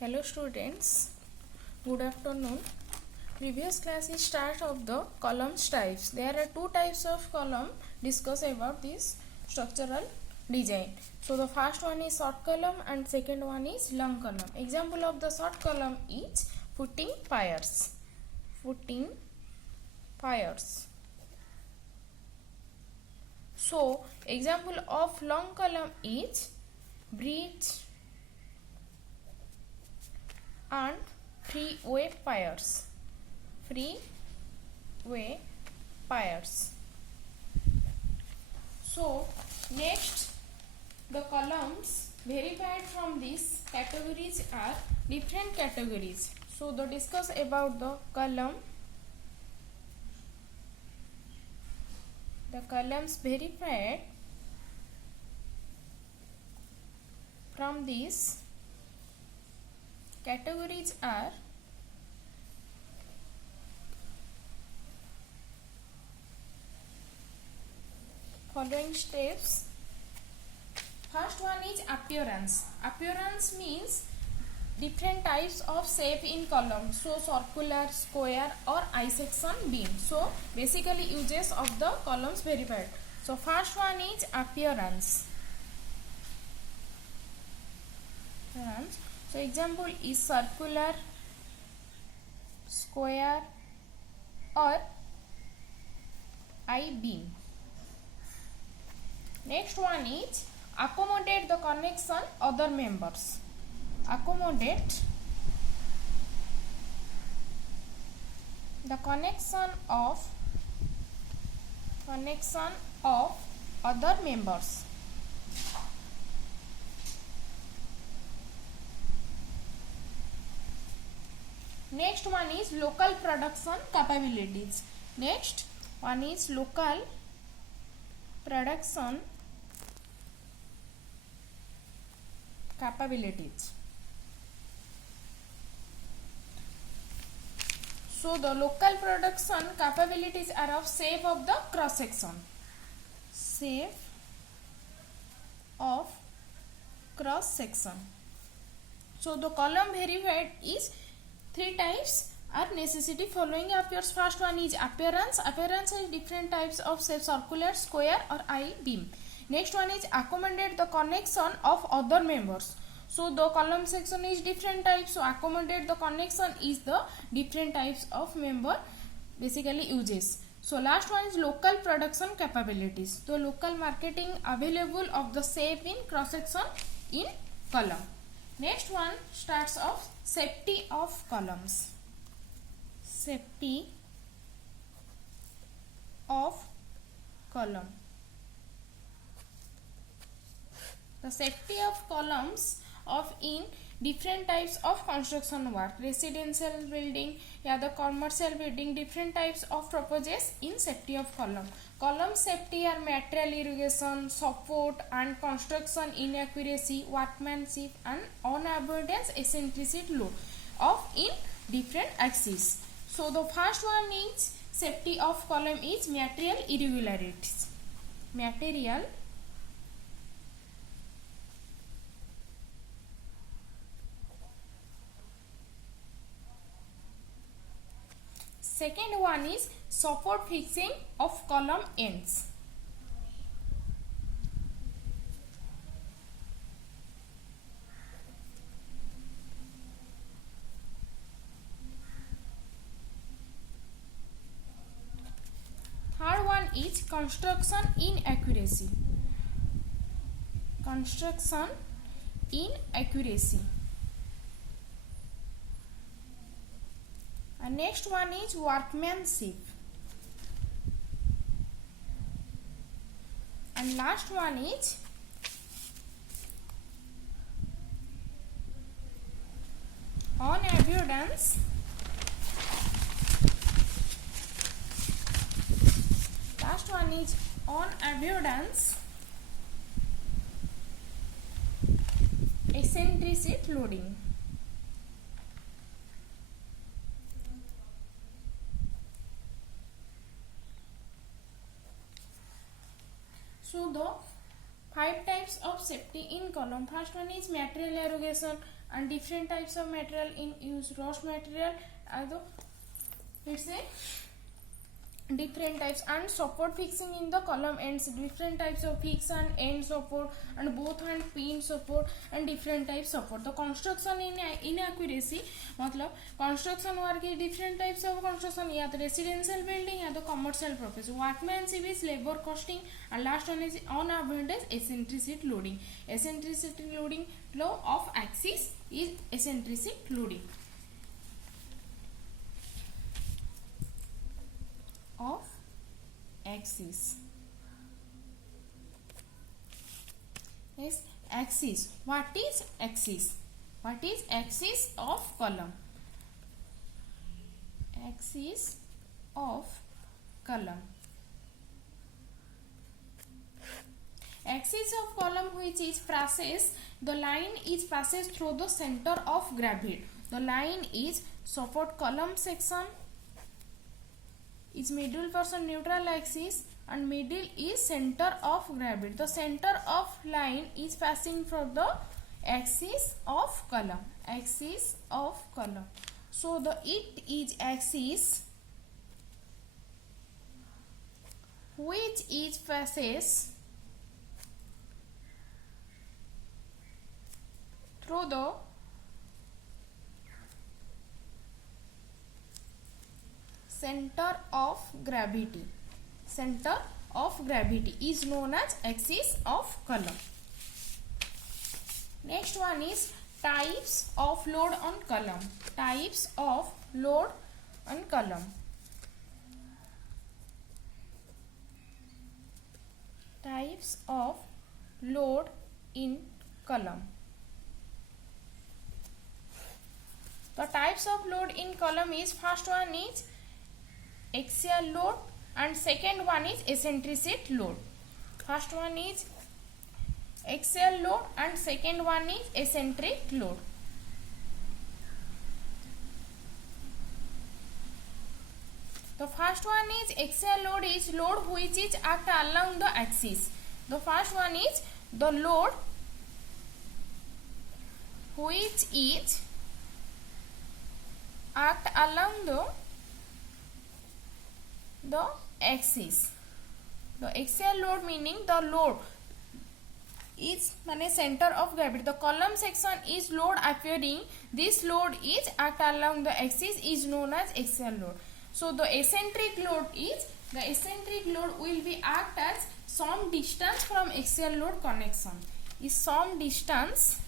Hello students, good afternoon. Previous class is start of the columns types. There are two types of column discussed about this structural design. So the first one is short column and second one is long column. Example of the short column is footing piers. Footing piers. So example of long column is bridge and freeway piers. Freeway piers. So next, the columns verified from these categories are different categories. So the discuss about the column. The columns verified from these categories are following steps. First one is appearance. Appearance means different types of shape in column. So circular, square or I section beam. So basically uses of the columns verified. So first one is appearance. So example is circular, square or I beam. Next one is accommodate the connection other members. Accommodate the connection of other members. Next one is local production capabilities. Next one is local production capabilities. So the local production capabilities are of shape of the cross section. Shape of cross section. So the column verified is three types are necessity following appears. First one is appearance. Appearance is different types of shape, circular, square or I beam. Next one is accommodate the connection of other members. So the column section is different types. So accommodate the connection is the different types of member basically uses. So last one is local production capabilities. So local marketing available of the shape in cross section in column. Next one starts off safety of columns. Safety of column. The safety of columns of in different types of construction work, residential building या the commercial building, different types of proposes in safety of column. Column safety are material irrigation, support and construction inaccuracy, workmanship and unavoidance eccentricity load of in different axes. So the first one is safety of column is material irregularities. Material second one is support fixing of column ends. Third one is construction inaccuracy. Construction inaccuracy. And next one is workmanship. And last one is unavoidance. Last one is unavoidance eccentricity loading. So the 5 types of safety in column. First one is material irrigation and different types of material in use. Rust material, it's a different types, and support fixing in the column ends, different types of fix and end support and both hand pin support and different types support. The construction in inaccuracy मतलब construction work is different types of construction, या तो residential building या तो commercial purpose. Workmanship is labor costing, and last one is on advantage eccentricity loading. Eccentricity loading law of axis is eccentricity loading of axis. Yes, axis. What is axis? What is axis of column? Axis of column. Axis of column which is passes, the line is passes through the center of gravity. The line is support column section, is middle portion neutral axis, and middle is center of gravity. The center of line is passing from the axis of column. Axis of column. So the it is axis which is passes through the center of gravity. Center of gravity is known as axis of column. Next one is types of load on column. Types of load on column. Types of load in column. The types of load in column is, first one is axial load and second one is eccentric load. First one is axial load and second one is eccentric load. The first one is axial load is load which is act along the axis. The first one is the load which is act along the axis. The axial load meaning the load is center of gravity. The column section is load appearing. This load is act along the axis is known as axial load. So the eccentric load will be act as some distance from axial load connection. Is some distance